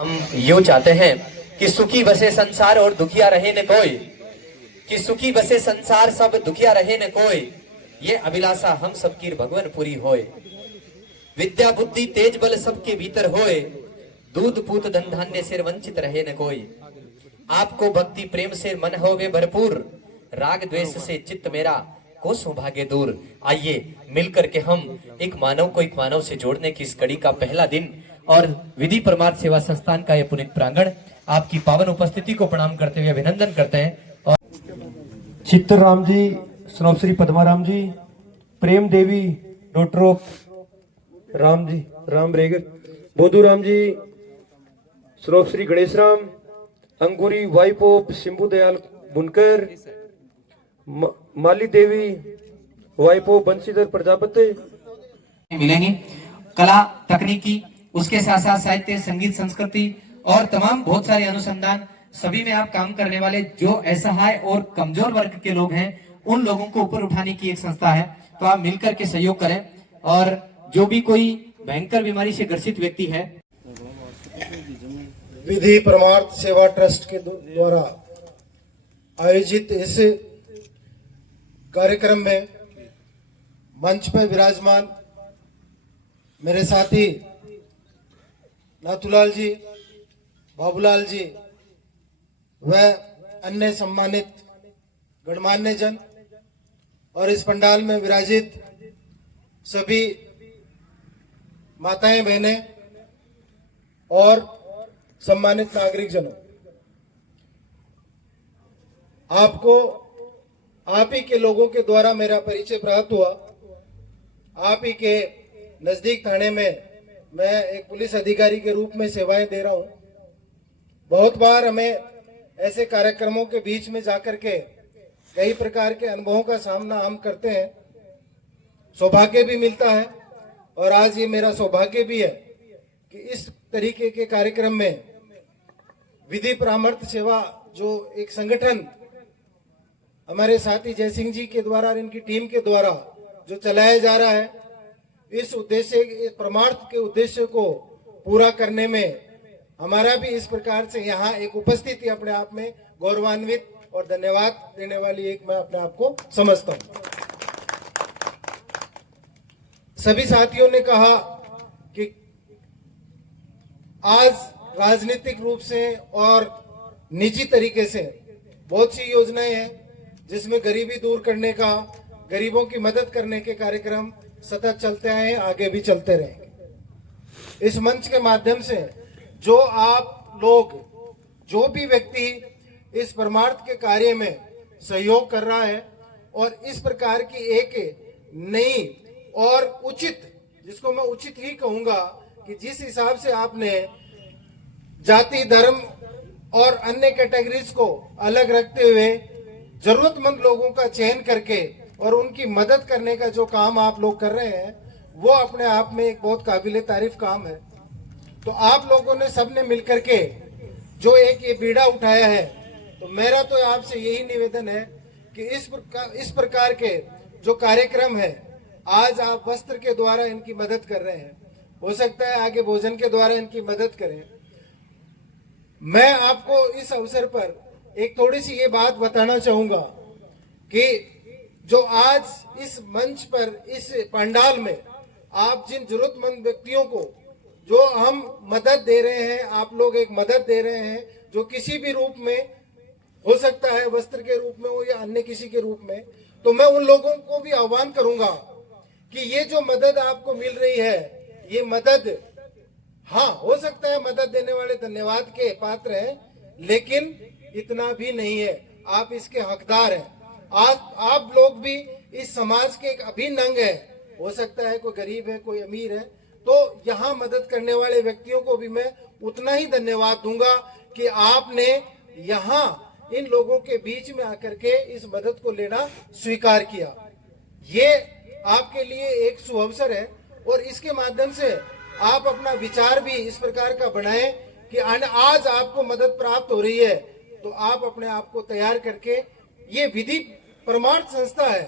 हम यूं चाहते हैं कि सुखी बसे संसार और दुखिया रहे न कोई, कि सुखी बसे संसार सब दुखिया रहे न कोई। ये अभिलाषा हम सबकी भगवान पूरी होए। विद्या बुद्धि तेज बल सबके भीतर होए, दूध पूत धन धान्य से वंचित रहे न कोई। आपको भक्ति प्रेम से मन होवे भरपूर, राग द्वेष से चित्त मेरा को सौभाग्य दूर। आइए मिलकर के हम एक मानव को एक मानव से जोड़ने की इस कड़ी का पहला दिन और विधि परमार्थ सेवा संस्थान का यह पुनीत प्रांगण आपकी पावन उपस्थिति को प्रणाम करते हुए अभिनंदन करते हैं। और चित्तर राम जी, स्नोश्री पद्माराम जी, प्रेम देवी डॉक्टर ऑफ राम जी, राम रेगर, बोधू राम जी, स्नोश्री गणेश राम, अंकुरी वाइफ ऑफ शिंबू दयाल बुनकर, माली देवी वाइफ ऑफ बंशीधर प्रजापति मिलेंगे। कला तकनीकी, उसके साथ साथ साहित्य, संगीत, संस्कृति और तमाम बहुत सारे अनुसंधान सभी में आप काम करने वाले जो असहाय और कमजोर वर्ग के लोग हैं उन लोगों को ऊपर उठाने की एक संस्था है। तो आप मिलकर के सहयोग करें और जो भी कोई भयंकर बीमारी से ग्रसित व्यक्ति है, विधि परमार्थ सेवा ट्रस्ट के द्वारा आयोजित इस कार्यक्रम में मंच पर विराजमान मेरे साथी नाथूलाल जी, बाबूलाल जी व अन्य सम्मानित गणमान्य जन और इस पंडाल में विराजित सभी माताएं बहनें और सम्मानित नागरिक जनों, आपको आप ही के लोगों के द्वारा मेरा परिचय प्राप्त हुआ। आप ही के नजदीक थाने में मैं एक पुलिस अधिकारी के रूप में सेवाएं दे रहा हूं। बहुत बार हमें ऐसे कार्यक्रमों के बीच में जाकर के कई प्रकार के अनुभवों का सामना हम करते हैं, सौभाग्य भी मिलता है और आज ये मेरा सौभाग्य भी है कि इस तरीके के कार्यक्रम में विधि परामर्श सेवा जो एक संगठन हमारे साथी जय सिंह जी के द्वारा और इनकी टीम के द्वारा जो चलाया जा रहा है, इस उद्देश्य, इस परमार्थ के उद्देश्य को पूरा करने में हमारा भी इस प्रकार से यहाँ एक उपस्थिति अपने आप में गौरवान्वित और धन्यवाद देने वाली एक मैं अपने आप को समझता हूँ। सभी साथियों ने कहा कि आज राजनीतिक रूप से और निजी तरीके से बहुत सी योजनाएं हैं जिसमें गरीबी दूर करने का, गरीबों की मदद करने के कार्यक्रम सतत चलते आए, आगे भी चलते रहेंगे। इस मंच के माध्यम से जो आप लोग, जो भी व्यक्ति इस परमार्थ के कार्य में सहयोग कर रहा है और इस प्रकार की एक नई और उचित, जिसको मैं उचित ही कहूंगा, कि जिस हिसाब से आपने जाति, धर्म और अन्य कैटेगरीज को अलग रखते हुए जरूरतमंद लोगों का चयन करके और उनकी मदद करने का जो काम आप लोग कर रहे हैं, वो अपने आप में एक बहुत काबिले तारीफ काम है। तो आप लोगों ने सबने मिलकर के जो एक ये बीड़ा उठाया है, तो मेरा तो आपसे यही निवेदन है कि इस प्रकार के जो कार्यक्रम है, आज आप वस्त्र के द्वारा इनकी मदद कर रहे हैं, हो सकता है आगे भोजन के द्वारा इनकी मदद करें। मैं आपको इस अवसर पर एक थोड़ी सी ये बात बताना चाहूंगा कि जो आज इस मंच पर, इस पंडाल में आप जिन जरूरतमंद व्यक्तियों को जो हम मदद दे रहे हैं, आप लोग एक मदद दे रहे हैं, जो किसी भी रूप में हो सकता है, वस्त्र के रूप में हो या अन्य किसी के रूप में, तो मैं उन लोगों को भी आह्वान करूंगा कि ये जो मदद आपको मिल रही है, ये मदद, हाँ हो सकता है मदद देने वाले धन्यवाद के पात्र हैं, लेकिन इतना भी नहीं है, आप इसके हकदार हैं। आप लोग भी इस समाज के एक अभिन्न अंग है। हो सकता है कोई गरीब है, कोई अमीर है, तो यहाँ मदद करने वाले व्यक्तियों को भी मैं उतना ही धन्यवाद दूंगा कि आपने यहाँ इन लोगों के बीच में आकर के इस मदद को लेना स्वीकार किया। ये आपके लिए एक सुअवसर है और इसके माध्यम से आप अपना विचार भी इस प्रकार का बनाएं कि आज आपको मदद प्राप्त हो रही है, तो आप अपने आप को तैयार करके, ये विधि परमार्थ संस्था है,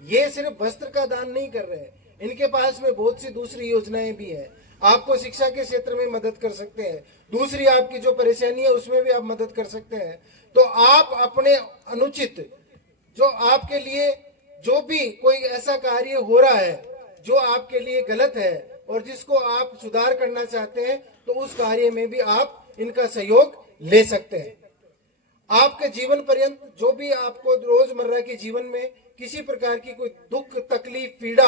ये सिर्फ वस्त्र का दान नहीं कर रहे हैं, इनके पास में बहुत सी दूसरी योजनाएं भी हैं। आपको शिक्षा के क्षेत्र में मदद कर सकते हैं, दूसरी आपकी जो परेशानी है उसमें भी आप मदद कर सकते हैं। तो आप अपने अनुचित जो आपके लिए जो भी कोई ऐसा कार्य हो रहा है जो आपके लिए गलत है और जिसको आप सुधार करना चाहते हैं, तो उस कार्य में भी आप इनका सहयोग ले सकते हैं। आपके जीवन पर्यंत जो भी आपको रोजमर्रा के जीवन में किसी प्रकार की कोई दुख, तकलीफ, पीड़ा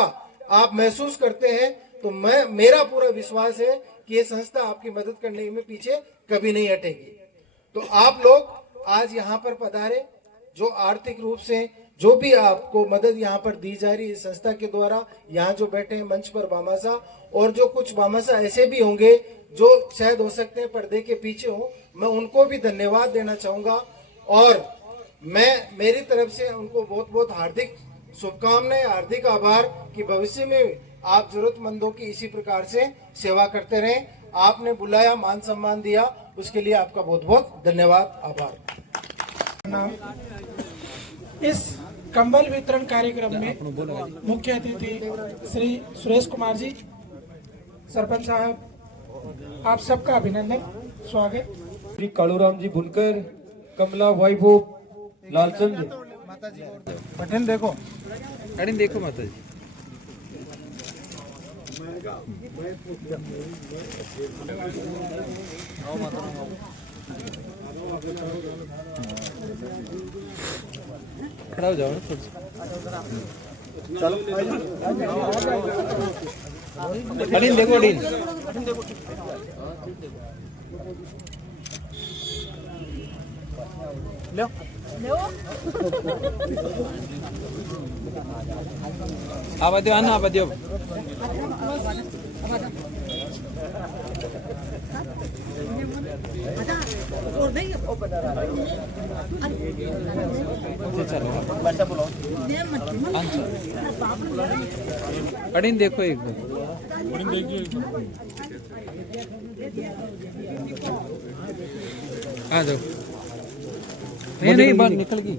आप महसूस करते हैं, तो मेरा पूरा विश्वास है कि ये संस्था आपकी मदद करने में पीछे कभी नहीं हटेगी। तो आप लोग आज यहाँ पर पधारे, जो आर्थिक रूप से जो भी आपको मदद यहाँ पर दी जा रही है इस संस्था के द्वारा, यहाँ जो बैठे हैं मंच पर भामाशाह, और जो कुछ भामाशाह ऐसे भी होंगे जो शायद हो सकते हैं पर्दे के पीछे हो, मैं उनको भी धन्यवाद देना चाहूंगा। और मैं मेरी तरफ से उनको बहुत बहुत हार्दिक शुभकामनाएं, हार्दिक आभार कि भविष्य में आप जरूरतमंदों की इसी प्रकार से सेवा करते रहें। आपने बुलाया, मान सम्मान दिया, उसके लिए आपका बहुत बहुत धन्यवाद, आभार। इस कंबल वितरण कार्यक्रम में मुख्य अतिथि श्री सुरेश कुमार जी, सरपंच साहब, आप सबका अभिनंदन, स्वागत। श्री कालूराम जी बुनकर, कमला वैभव, लालचंद। बटन देखो, अरे देखो माता जी। खड़ा हो जाओ ना चलो। अडीन देखो, अडीन लो आवाद्यो आना आवाद्यो अडीन देखो एक बार, आ जाओ। नहीं नहीं बाहर निकल गई।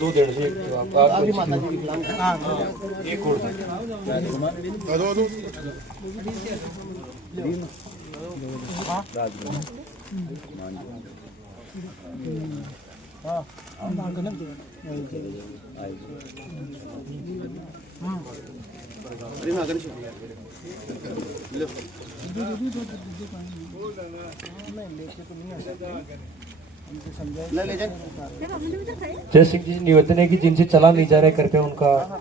दो डेढ़ से एक और जय सिंह जी निवेदन है कि जिनसे चला नहीं जा रहा है कृपया उनका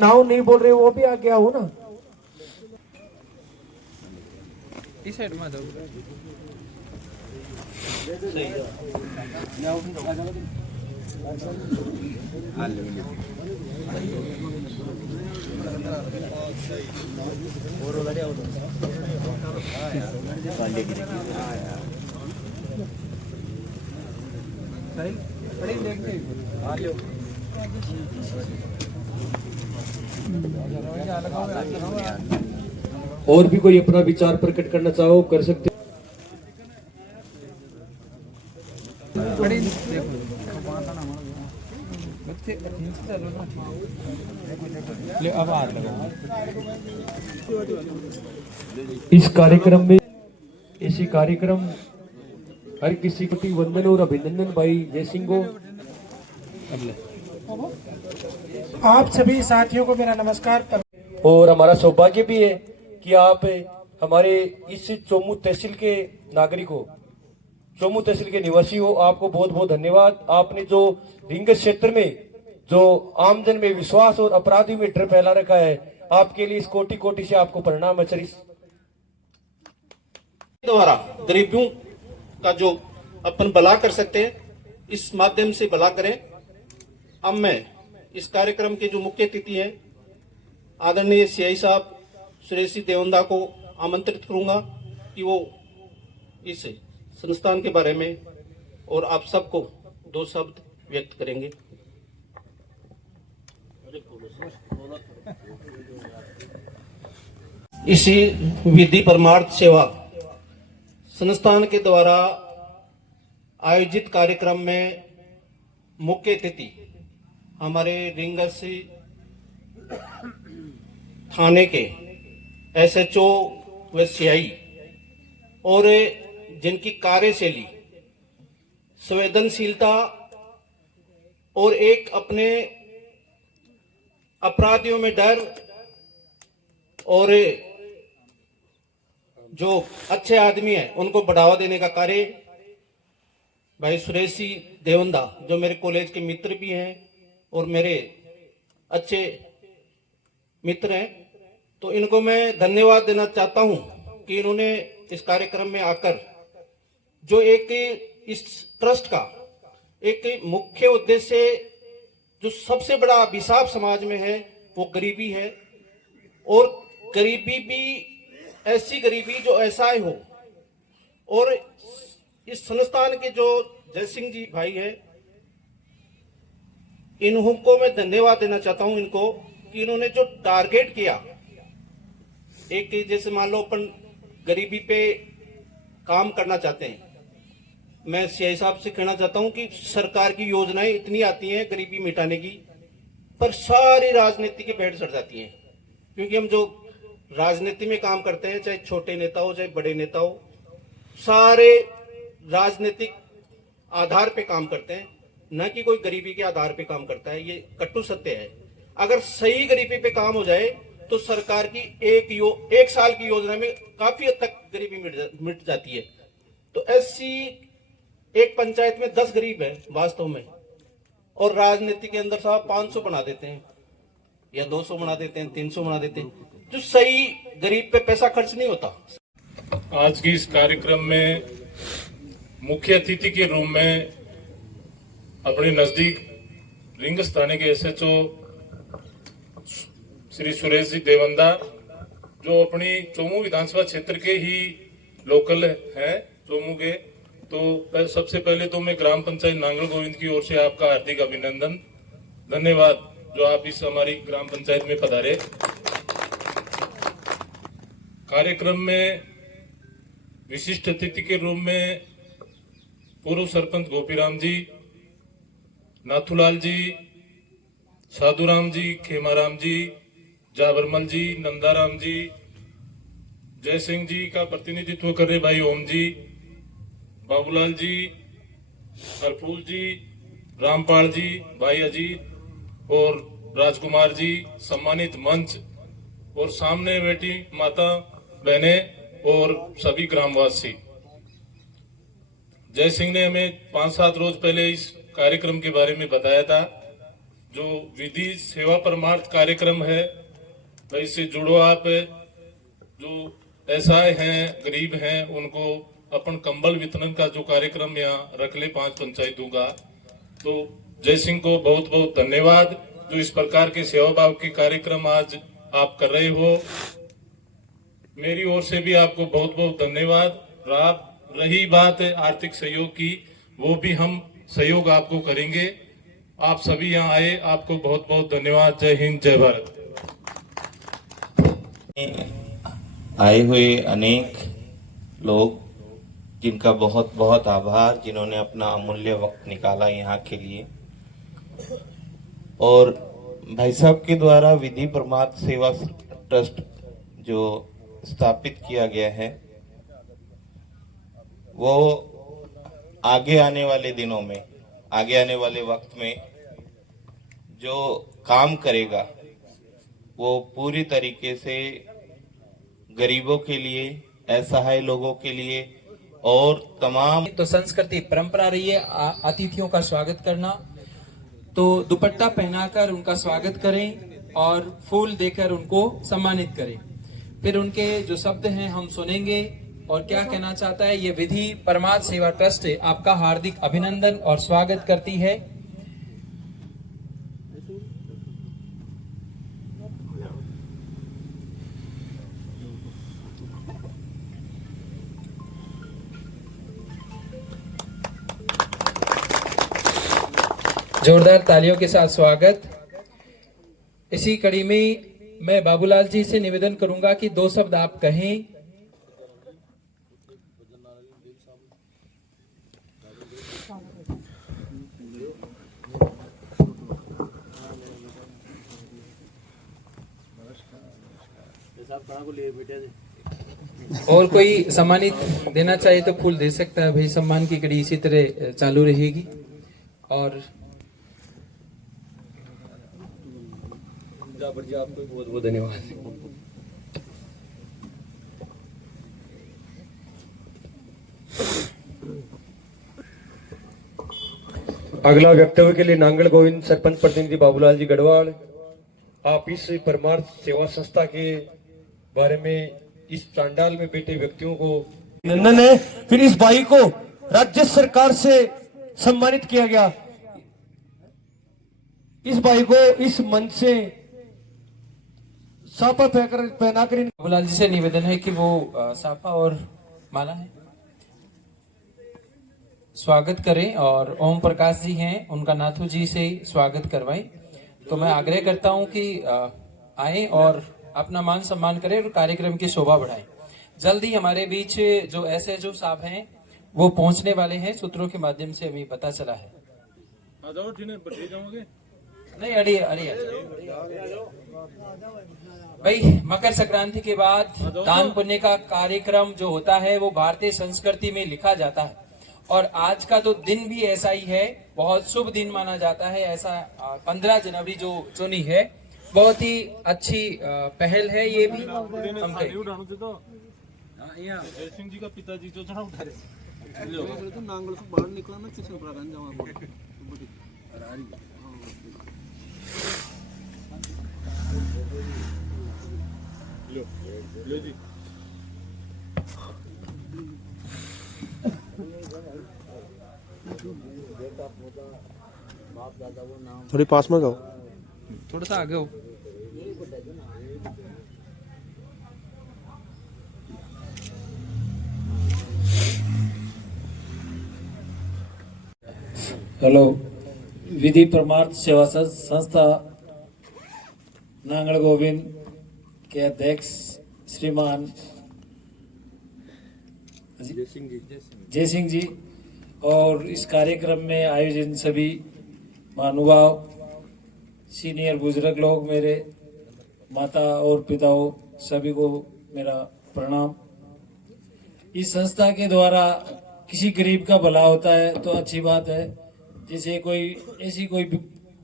नाव नहीं बोल रहे वो भी आ गया हो ना। इस साइड में जाओ। और भी कोई अपना विचार प्रकट करना चाहो कर सकते। अब हाथ लगाओ। इस कार्यक्रम में इसी कार्यक्रम हर किसी को वंदन और अभिनंदन भाई जय सिंह को। आप सभी साथियों को मेरा नमस्कार। और हमारा सौभाग्य भी है कि आप हमारे इस चोमू तहसील के नागरिक हो, चोमू तहसील के निवासी हो। आपको बहुत बहुत धन्यवाद। आपने जो रिंग क्षेत्र में जो आमजन में विश्वास और अपराधियों में डर फैला रखा है, आपके लिए इस कोटि कोटि से आपको प्रणाम है। द्वारा गरीबों का जो अपन भला कर सकते हैं, इस माध्यम से भला करें। अब मैं इस कार्यक्रम के जो मुख्य अतिथि हैं आदरणीय सीआई साहब सुरेश देवंदा को आमंत्रित करूंगा कि वो इस संस्थान के बारे में और आप सबको 2 शब्द व्यक्त करेंगे। इसी विधि परमार्थ सेवा संस्थान के द्वारा आयोजित कार्यक्रम में मुख्य अतिथि हमारे रिंगस थाने के SHO व CI और जिनकी कार्यशैली, संवेदनशीलता और एक अपने अपराधियों में डर और जो अच्छे आदमी हैं उनको बढ़ावा देने का कार्य भाई सुरेश जी देवंदा, जो मेरे कॉलेज के मित्र भी हैं और मेरे अच्छे मित्र हैं, तो इनको मैं धन्यवाद देना चाहता हूं कि इन्होंने इस कार्यक्रम में आकर जो एक इस ट्रस्ट का एक मुख्य उद्देश्य, जो सबसे बड़ा अभिशाप समाज में है वो गरीबी है, और गरीबी भी ऐसी गरीबी जो असहाय हो। और इस संस्थान के जो जय सिंह जी भाई है, इनको मैं धन्यवाद देना चाहता हूं इनको कि इन्होंने जो टारगेट किया, एक जैसे मान लो अपन गरीबी पे काम करना चाहते हैं, मैं CI साहब से कहना चाहता हूं कि सरकार की योजनाएं इतनी आती हैं गरीबी मिटाने की, पर सारी राजनीति की भेंट चढ़ जाती हैं। क्योंकि हम जो राजनीति में काम करते हैं, चाहे छोटे नेता हो चाहे बड़े नेता हो, सारे राजनीतिक आधार पे काम करते हैं, न कि कोई गरीबी के आधार पे काम करता है। ये कटु सत्य है। अगर सही गरीबी पे काम हो जाए तो सरकार की एक साल की योजना में काफी हद तक गरीबी मिट जाती है। तो ऐसी एक पंचायत में 10 गरीब है वास्तव में, और राजनीति के अंदर साहब 500 बना देते हैं या 200 बना देते हैं, 300 बना देते हैं, जो सही गरीब पे पैसा खर्च नहीं होता। आज की इस कार्यक्रम में मुख्य अतिथि के रूप में अपने नजदीक रिंगस थाने के SHO श्री सुरेश जी देवंदा, जो अपनी चोमू विधानसभा क्षेत्र के ही लोकल हैं, चोमू के, तो सबसे पहले तो मैं ग्राम पंचायत नांगल गोविंद की ओर से आपका हार्दिक अभिनंदन, धन्यवाद जो आप इस हमारी ग्राम पंचायत में पधारे। कार्यक्रम में विशिष्ट अतिथि के रूप में पूर्व सरपंच गोपीराम जी, नाथूलाल जी, साधुराम जी, खेमाराम जी, जाबरमल जी, नंदाराम जी, जय सिंह जी का प्रतिनिधित्व कर रहे भाई ओम जी, बाबूलाल जी, हरफूल जी, रामपाल जी, भाई अजीत और राजकुमार जी, सम्मानित मंच और सामने बैठी माता बहने और सभी ग्रामवासी। जय सिंह ने हमें 5-7 रोज पहले इस कार्यक्रम के बारे में बताया था, जो विधि सेवा परमार्थ कार्यक्रम है, भाई इससे जुड़ो आप। जो असहाय हैं, गरीब हैं, उनको अपन कंबल वितरण का जो कार्यक्रम यहाँ रख ले 5 पंचायतों का, तो जय सिंह को बहुत बहुत धन्यवाद जो इस प्रकार के सेवा भाव के कार्यक्रम आज आप कर रहे हो। मेरी ओर से भी आपको बहुत बहुत धन्यवाद। रही बात आर्थिक सहयोग की, वो भी हम सहयोग आपको करेंगे। आप सभी यहाँ आए, आपको बहुत बहुत धन्यवाद। जय हिंद, जय भारत। आए हुए अनेक लोग, जिनका बहुत बहुत आभार, जिन्होंने अपना अमूल्य वक्त निकाला यहाँ के लिए। और भाई साहब के द्वारा विधि परमार्थ सेवा ट्रस्ट जो स्थापित किया गया है, वो आगे आने वाले दिनों में, आगे आने वाले वक्त में जो काम करेगा वो पूरी तरीके से गरीबों के लिए, असहाय लोगों के लिए और तमाम। तो संस्कृति परंपरा रही है अतिथियों का स्वागत करना, तो दुपट्टा पहनाकर उनका स्वागत करें और फूल देकर उनको सम्मानित करें। फिर उनके जो शब्द हैं हम सुनेंगे और क्या कहना चाहता है। ये विधि परमार्थ सेवा ट्रस्ट आपका हार्दिक अभिनंदन और स्वागत करती है। जोरदार तालियों के साथ स्वागत। इसी कड़ी में मैं बाबूलाल जी से निवेदन करूंगा कि 2 शब्द आप कहें। और कोई सम्मानित देना चाहिए तो फूल दे सकता है भाई। सम्मान की कड़ी इसी तरह चालू रहेगी। और जी आपको बहुत बहुत धन्यवाद। अगला वक्तव्य के लिए नांगल गोविंद सरपंच प्रतिनिधि बाबूलाल जी गढ़वाल, आप इस परमार्थ सेवा संस्था के बारे में, इस चांडाल में बैठे व्यक्तियों को अभिनंदन है। फिर इस भाई को राज्य सरकार से सम्मानित किया गया। इस भाई को इस मंच से साफा पहनाकर बाबूलाल जी से निवेदन है कि वो साफा और माला है स्वागत करें। और ओम प्रकाश जी हैं, उनका नाथू जी से स्वागत करवाएं। तो मैं आग्रह करता हूं कि आए और अपना मान सम्मान करें और कार्यक्रम की शोभा बढ़ाएं। जल्दी हमारे बीच जो SHO साहब हैं वो पहुंचने वाले हैं, सूत्रों के माध्यम से हमें पता चला है। नहीं अड़ी अड़ी भाई, मकर संक्रांति के बाद दान पुण्य का कार्यक्रम जो होता है वो भारतीय संस्कृति में लिखा जाता है। और आज का तो दिन भी ऐसा ही है, बहुत शुभ दिन माना जाता है। ऐसा 15 जनवरी जो चुनी है, बहुत ही अच्छी पहल है। ये भी हम सिंह जी का पिताजी जो चढ़ा उठा जी। थोड़ी पास में जाओ, थोड़ा सा आगे हो। हेलो, विधि परमार्थ सेवा संस्था नांगल गोविंद के अध्यक्ष श्रीमान जय सिंह जी और इस कार्यक्रम में आयोजन सभी महानुभाव, सीनियर बुजुर्ग लोग, मेरे माता और पिताओं, सभी को मेरा प्रणाम। इस संस्था के द्वारा किसी गरीब का भला होता है तो अच्छी बात है। जैसे कोई ऐसी कोई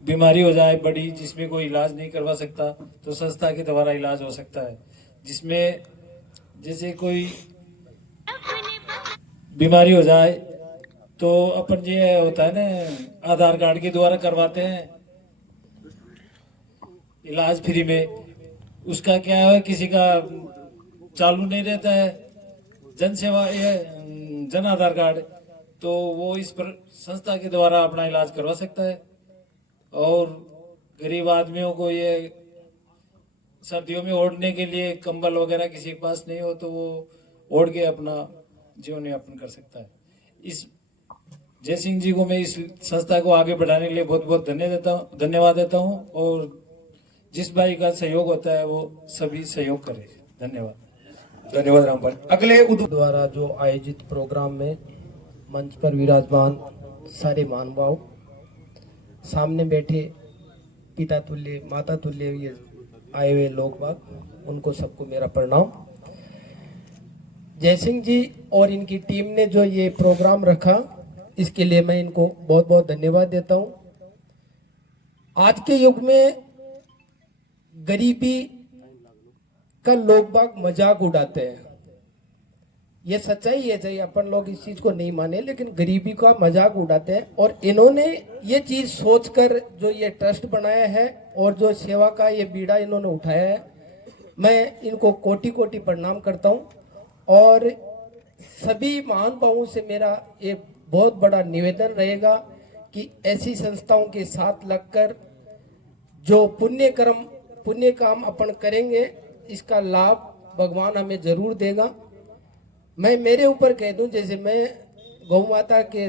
बीमारी हो जाए बड़ी जिसमें कोई इलाज नहीं करवा सकता तो संस्था के द्वारा इलाज हो सकता है। जिसमें जैसे कोई बीमारी हो जाए तो अपन ये होता है ना, आधार कार्ड के द्वारा करवाते हैं इलाज फ्री में। उसका क्या है, किसी का चालू नहीं रहता है जन सेवा, ये जन आधार कार्ड, तो वो इस पर संस्था के द्वारा अपना इलाज करवा सकता है। और गरीब आदमियों को ये सर्दियों में ओढ़ने के लिए कंबल वगैरह किसी के पास नहीं हो तो वो ओढ़ के अपना जीवन यापन कर सकता है। इस जय सिंह जी को मैं इस संस्था को आगे बढ़ाने के लिए बहुत बहुत धन्यवाद देता हूँ। और जिस भाई का सहयोग होता है वो सभी सहयोग करे। धन्यवाद रामपाल। अगले द्वारा जो आयोजित प्रोग्राम में मंच पर विराजमान सारे महानुभाव, सामने बैठे पिता तुल्य माता तुल्य ये आए हुए लोग बाग, उनको सबको मेरा प्रणाम। जय सिंह जी और इनकी टीम ने जो ये प्रोग्राम रखा, इसके लिए मैं इनको बहुत बहुत धन्यवाद देता हूँ। आज के युग में गरीबी का लोग बाग मजाक उड़ाते हैं, ये सच्चाई है, चाहिए अपन लोग इस चीज को नहीं माने, लेकिन गरीबी का मजाक उड़ाते हैं। और इन्होंने ये चीज सोचकर जो ये ट्रस्ट बनाया है और जो सेवा का ये बीड़ा इन्होंने उठाया है, मैं इनको कोटि कोटि प्रणाम करता हूँ। और सभी महानुभावों से मेरा एक बहुत बड़ा निवेदन रहेगा कि ऐसी संस्थाओं के साथ लगकर जो पुण्य काम अपन करेंगे, इसका लाभ भगवान हमें जरूर देगा। मैं मेरे ऊपर कह दूं, जैसे मैं गौ माता के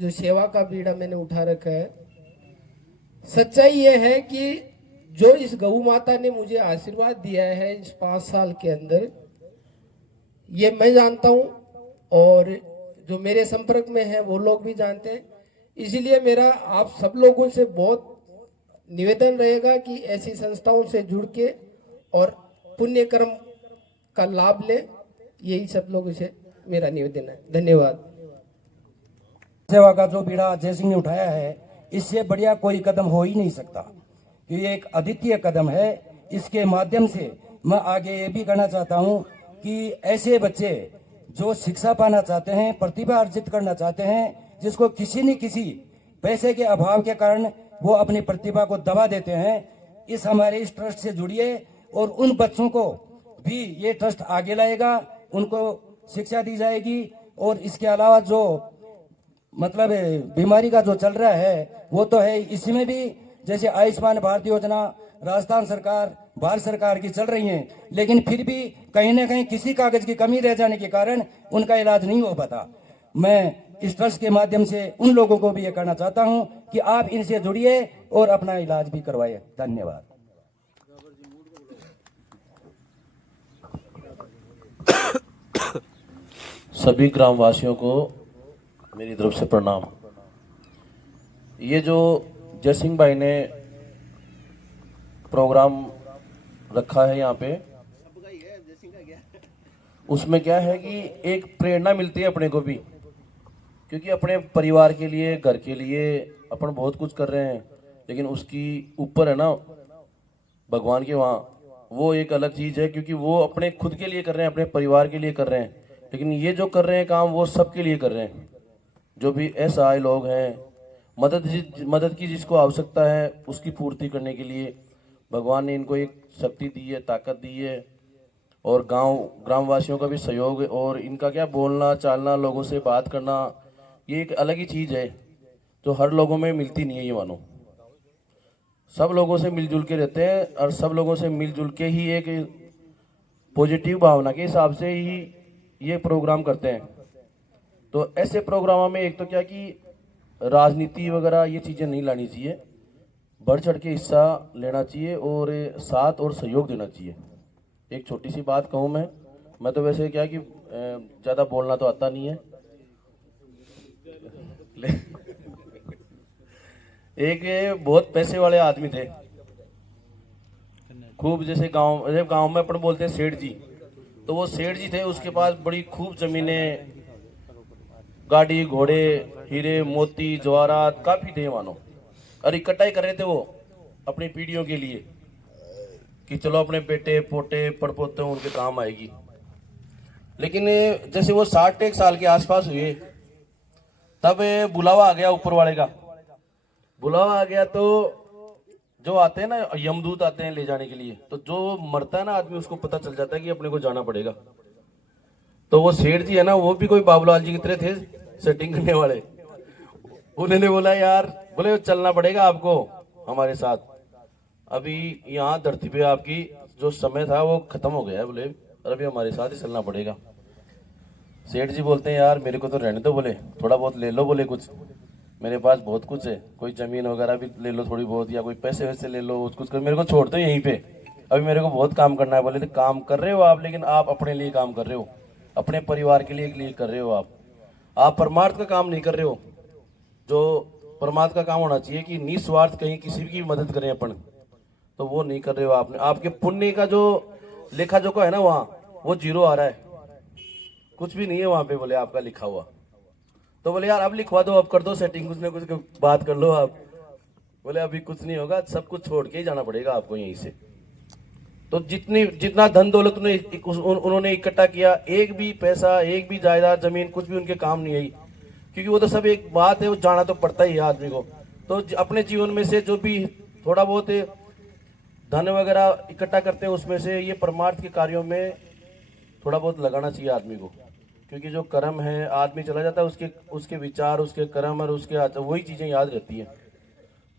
जो सेवा का बीड़ा मैंने उठा रखा है, सच्चाई ये है कि जो इस गौ माता ने मुझे आशीर्वाद दिया है इस 5 साल के अंदर, ये मैं जानता हूँ और जो मेरे संपर्क में है वो लोग भी जानते हैं। इसलिए मेरा आप सब लोगों से बहुत निवेदन रहेगा कि ऐसी संस्थाओं से जुड़ के और पुण्य कर्म का लाभ ले। यही सब लोगों से मेरा निवेदन है। धन्यवाद। सेवा का जो बीड़ा अजय सिंह ने उठाया है, इससे बढ़िया कोई कदम हो ही नहीं सकता। ये एक अद्वितीय कदम है। इसके माध्यम से मैं आगे ये भी कहना चाहता हूँ कि ऐसे बच्चे जो शिक्षा पाना चाहते हैं, प्रतिभा अर्जित करना चाहते हैं, जिसको किसी न किसी पैसे के अभाव के कारण वो अपनी प्रतिभा को दबा देते हैं, इस हमारे इस ट्रस्ट से जुड़िए और उन बच्चों को भी ये ट्रस्ट आगे लाएगा, उनको शिक्षा दी जाएगी। और इसके अलावा जो मतलब बीमारी का जो चल रहा है वो तो है, इसमें भी जैसे आयुष्मान भारत योजना राजस्थान सरकार, भारत सरकार की चल रही हैं, लेकिन फिर भी कहीं ना कहीं किसी कागज की कमी रह जाने के कारण उनका इलाज नहीं हो पाता। मैं इस ट्रस्ट के माध्यम से उन लोगों को भी ये कहना चाहता हूं कि आप इनसे जुड़िए और अपना इलाज भी करवाइए। धन्यवाद। सभी ग्रामवासियों को मेरी तरफ से प्रणाम। ये जो जय सिंह भाई ने प्रोग्राम रखा है यहाँ पे, उसमें क्या है कि एक प्रेरणा मिलती है अपने को भी, क्योंकि अपने परिवार के लिए, घर के लिए अपन बहुत कुछ कर रहे हैं, लेकिन उसकी ऊपर है ना भगवान के वहाँ, वो एक अलग चीज़ है। क्योंकि वो अपने खुद के लिए कर रहे हैं, अपने परिवार के लिए कर रहे हैं, लेकिन ये जो कर रहे हैं काम वो सबके लिए कर रहे हैं। जो भी असहाय लोग हैं, मदद की जिसको आवश्यकता है उसकी पूर्ति करने के लिए भगवान ने इनको एक शक्ति दी है, ताकत दी है। और ग्रामवासियों का भी सहयोग और इनका क्या बोलना चालना, लोगों से बात करना, ये एक अलग ही चीज़ है जो हर लोगों में मिलती नहीं है। ये मानो सब लोगों से मिलजुल के रहते हैं और सब लोगों से मिलजुल के ही एक पॉजिटिव भावना के हिसाब से ही ये प्रोग्राम करते हैं। तो ऐसे प्रोग्रामों में एक तो क्या कि राजनीति वगैरह ये चीज़ें नहीं लानी चाहिए, बढ़ चढ़ के हिस्सा लेना चाहिए और साथ और सहयोग देना चाहिए। एक छोटी सी बात कहूँ मैं तो वैसे क्या कि ज़्यादा बोलना तो आता नहीं है। एक बहुत पैसे वाले आदमी थे, खूब, जैसे गांव में अपन बोलते हैं सेठ जी, तो वो सेठ जी थे, उसके पास बड़ी खूब जमीनें, गाड़ी घोड़े, हीरे मोती जवाहरात काफी थे मानो, और इकट्ठा ही कर रहे थे वो अपनी पीढ़ियों के लिए कि चलो अपने बेटे पोटे पड़पोते उनके काम आएगी। लेकिन जैसे वो 60 साल के आसपास हुए तब बुलावा आ गया, ऊपर वाले का बुलावा आ गया। तो जो आते हैं ना यमदूत आते हैं ले जाने के लिए, तो जो मरता है ना आदमी उसको पता चल जाता है कि अपने को जाना पड़ेगा। तो वो सेठ जी है ना, वो भी कोई बाबूलाल जी की तरह थे सेटिंग करने वाले। उन्होंने बोला यार, बोले चलना पड़ेगा आपको हमारे साथ, अभी यहाँ धरती पे आपकी जो समय था वो खत्म हो गया है, बोले और अभी हमारे साथ ही चलना पड़ेगा। सेठ जी बोलते हैं यार मेरे को तो रहने दो, बोले थोड़ा बहुत ले लो, बोले कुछ मेरे पास बहुत कुछ है, कोई जमीन वगैरह भी ले लो थोड़ी बहुत, या कोई पैसे वैसे ले लो, कुछ कर, मेरे को छोड़ दो यहीं पे, अभी मेरे को बहुत काम करना है। बोले तो काम कर रहे हो आप, लेकिन आप अपने लिए काम कर रहे हो, अपने परिवार के लिए कर रहे हो, आप परमार्थ का काम नहीं कर रहे हो। जो परमार्थ का काम होना चाहिए कि निस्वार्थ कहीं किसी की मदद करें अपन, तो वो नहीं कर रहे हो आपने। आपके पुण्य का जो लेखा जोखा है ना वहाँ वो जीरो आ रहा है, कुछ भी नहीं है वहाँ पे बोले आपका लिखा हुआ। तो बोले यार अब लिखवा दो, अब कर दो सेटिंग, कुछ ना कुछ बात कर लो आप। बोले अभी कुछ नहीं होगा, सब कुछ छोड़ के ही जाना पड़ेगा आपको यहीं से। तो जितना धन दौलत उन्होंने इकट्ठा किया, एक भी पैसा, एक भी जायदाद जमीन कुछ भी उनके काम नहीं आई, क्योंकि वो तो सब एक बात है, वो जाना तो पड़ता ही है आदमी को। तो अपने जीवन में से जो भी थोड़ा बहुत धन वगैरह इकट्ठा करते हैं उसमें से ये परमार्थ के कार्यों में थोड़ा बहुत लगाना चाहिए आदमी को, क्योंकि जो कर्म है आदमी चला जाता है, उसके विचार, उसके कर्म और उसके वही चीज़ें याद रहती हैं।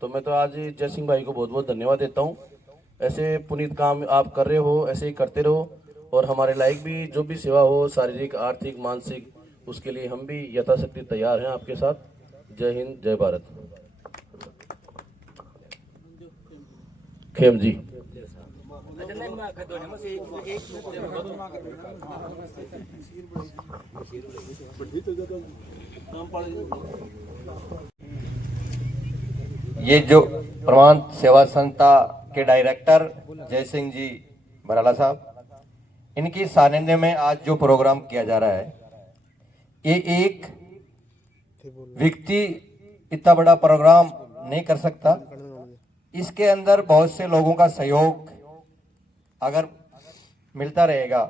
तो मैं तो आज जय सिंह भाई को बहुत बहुत धन्यवाद देता हूँ। ऐसे पुनीत काम आप कर रहे हो, ऐसे ही करते रहो, और हमारे लायक भी जो भी सेवा हो, शारीरिक आर्थिक मानसिक, उसके लिए हम भी यथाशक्ति तैयार हैं आपके साथ। जय हिंद, जय भारत। खेम जी। ये जो प्रमाण सेवा संस्था के डायरेक्टर जय सिंह जी बराला साहब, इनकी सानिध्य में आज जो प्रोग्राम किया जा रहा है, ये एक व्यक्ति इतना बड़ा प्रोग्राम नहीं कर सकता। इसके अंदर बहुत से लोगों का सहयोग अगर मिलता रहेगा,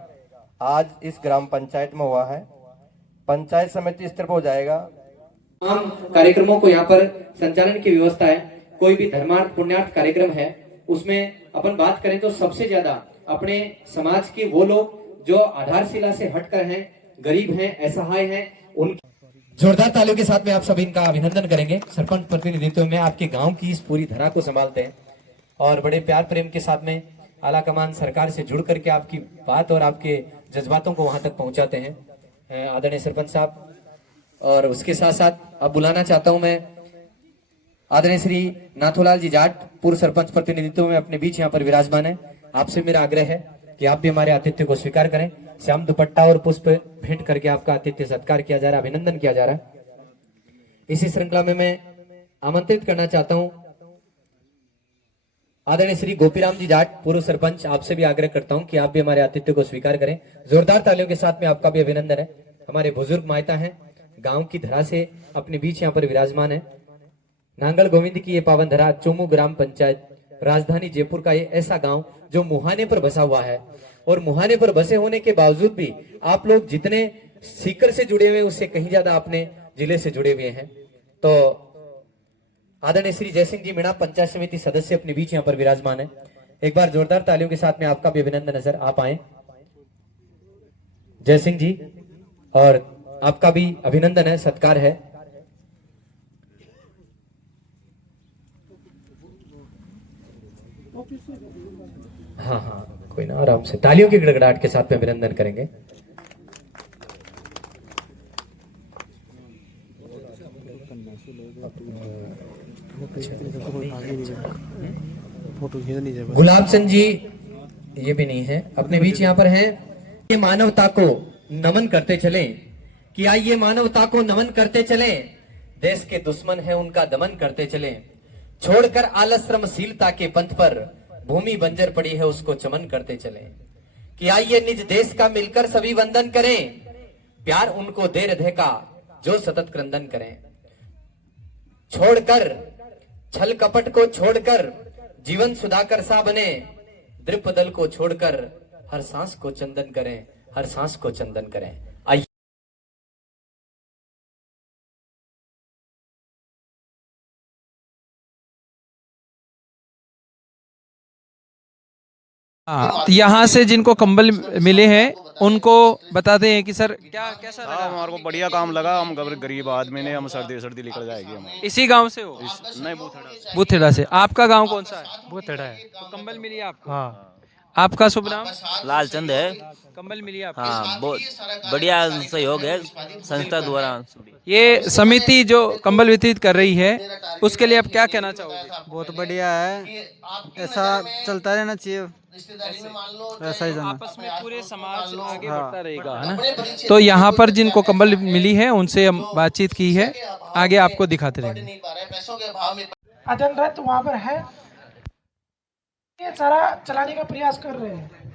आज इस ग्राम पंचायत में हुआ है, पंचायत समिति स्तर पर हो जाएगा। तमाम कार्यक्रमों को यहाँ पर संचालन की व्यवस्था है। कोई भी धर्मार्थ पुण्यार्थ कार्यक्रम है, उसमें अपन बात करें तो सबसे ज्यादा अपने समाज के वो लोग जो आधारशिला से हटकर हैं, गरीब हैं, असहाय हैं, उन जोरदार तालियों के साथ में आप सभी इनका अभिनंदन करेंगे। सरपंच प्रतिनिधित्व में आपके गांव की इस पूरी धरा को संभालते हैं और बड़े प्यार प्रेम के साथ में आला कमान सरकार से जुड़ करके आपकी बात और आपके जज्बातों को वहां तक पहुंचाते हैं आदरणीय सरपंच साहब। और उसके साथ साथ अब बुलाना चाहता हूं मैं आदरणीय श्री नाथोलाल जी जाट, पूर्व सरपंच प्रतिनिधित्व में अपने बीच यहाँ पर विराजमान है। आपसे मेरा आग्रह है कि आप भी हमारे आतिथ्य को स्वीकार करें। श्याम दुपट्टा और पुष्प भेंट करके आपका आतिथ्य सत्कार किया जा रहा है, अभिनंदन किया जा रहा है। इसी श्रृंखला में मैं आमंत्रित करना चाहता हूं आदरणीय श्री गोपीराम जी जाट, पूर्व सरपंच, आपसे भी आग्रह करता हूं कि आप भी हमारे आतिथ्य को स्वीकार करें। जोरदार तालियों के साथ में आपका भी अभिनंदन है। हमारे बुजुर्ग मायता हैं, गांव की धरा से अपने बीच यहाँ पर विराजमान है। नांगल गोविंद की ये पावन धरा चोमू ग्राम पंचायत, राजधानी जयपुर का ये ऐसा गांव जो मुहाने पर बसा हुआ है। और मुहाने पर बसे होने के बावजूद भी आप लोग जितने सीकर से जुड़े हुए उससे कहीं ज्यादा अपने जिले से जुड़े हुए हैं। तो आदरणीय श्री जयसिंह जी मीणा, पंचायत समिति सदस्य, अपने बीच यहाँ पर विराजमान है। एक बार जोरदार तालियों के साथ में आपका भी अभिनंदन है सर। आप आए जयसिंह जी, और आपका भी अभिनंदन है, सत्कार है। हाँ हाँ, कोई ना, आराम से तालियों की गड़गड़ाहट के साथ में अभिनंदन करेंगे। गुलाब चंद जी ये भी नहीं है, अपने बीच यहाँ पर हैं। ये मानवता को नमन करते चले कि आइए मानवता को नमन करते चले, देश के दुश्मन है उनका दमन करते चले, छोड़कर आलस श्रमशीलता के पंथ पर भूमि बंजर पड़ी है उसको चमन करते चले। कि आइए निज देश का मिलकर सभी वंदन करें, प्यार उनको दे हृदय का जो सतत क्रंदन करें। छोड़कर छल कपट को छोड़कर जीवन सुधाकर सा बने, द्रिपदल को छोड़कर हर सांस को चंदन करें, हर सांस को चंदन करें। आइए यहाँ से जिनको कंबल मिले हैं उनको बताते हैं कि सर क्या कैसा लगा? हमारे को बढ़िया काम लगा। हम गरीब आदमी ने, हम सर्दी निकल जाएगी। हम इसी गांव से हो? नहीं, बूथेड़ा से। आपका गांव कौन सा है? बूथेड़ा है। तो कंबल मिली आपको? हाँ। आपका शुभ नाम? लालचंद है। कंबल मिली आपको? हाँ, बहुत बढ़िया सहयोग है संस्था द्वारा। ये समिति जो कंबल वितरित कर रही है उसके लिए आप क्या कहना चाहोगे? बहुत बढ़िया है, ऐसा चलता रहना चाहिए, ऐसा ही जाना। आपस में पूरे समाज आगे बढ़ता रहेगा, है ना? तो यहाँ पर जिनको कंबल मिली है उनसे हम बातचीत की है, आगे आपको दिखाते रहेंगे। अजन रथ वहाँ पर है, ये सारा चलाने का प्रयास कर रहे हैं।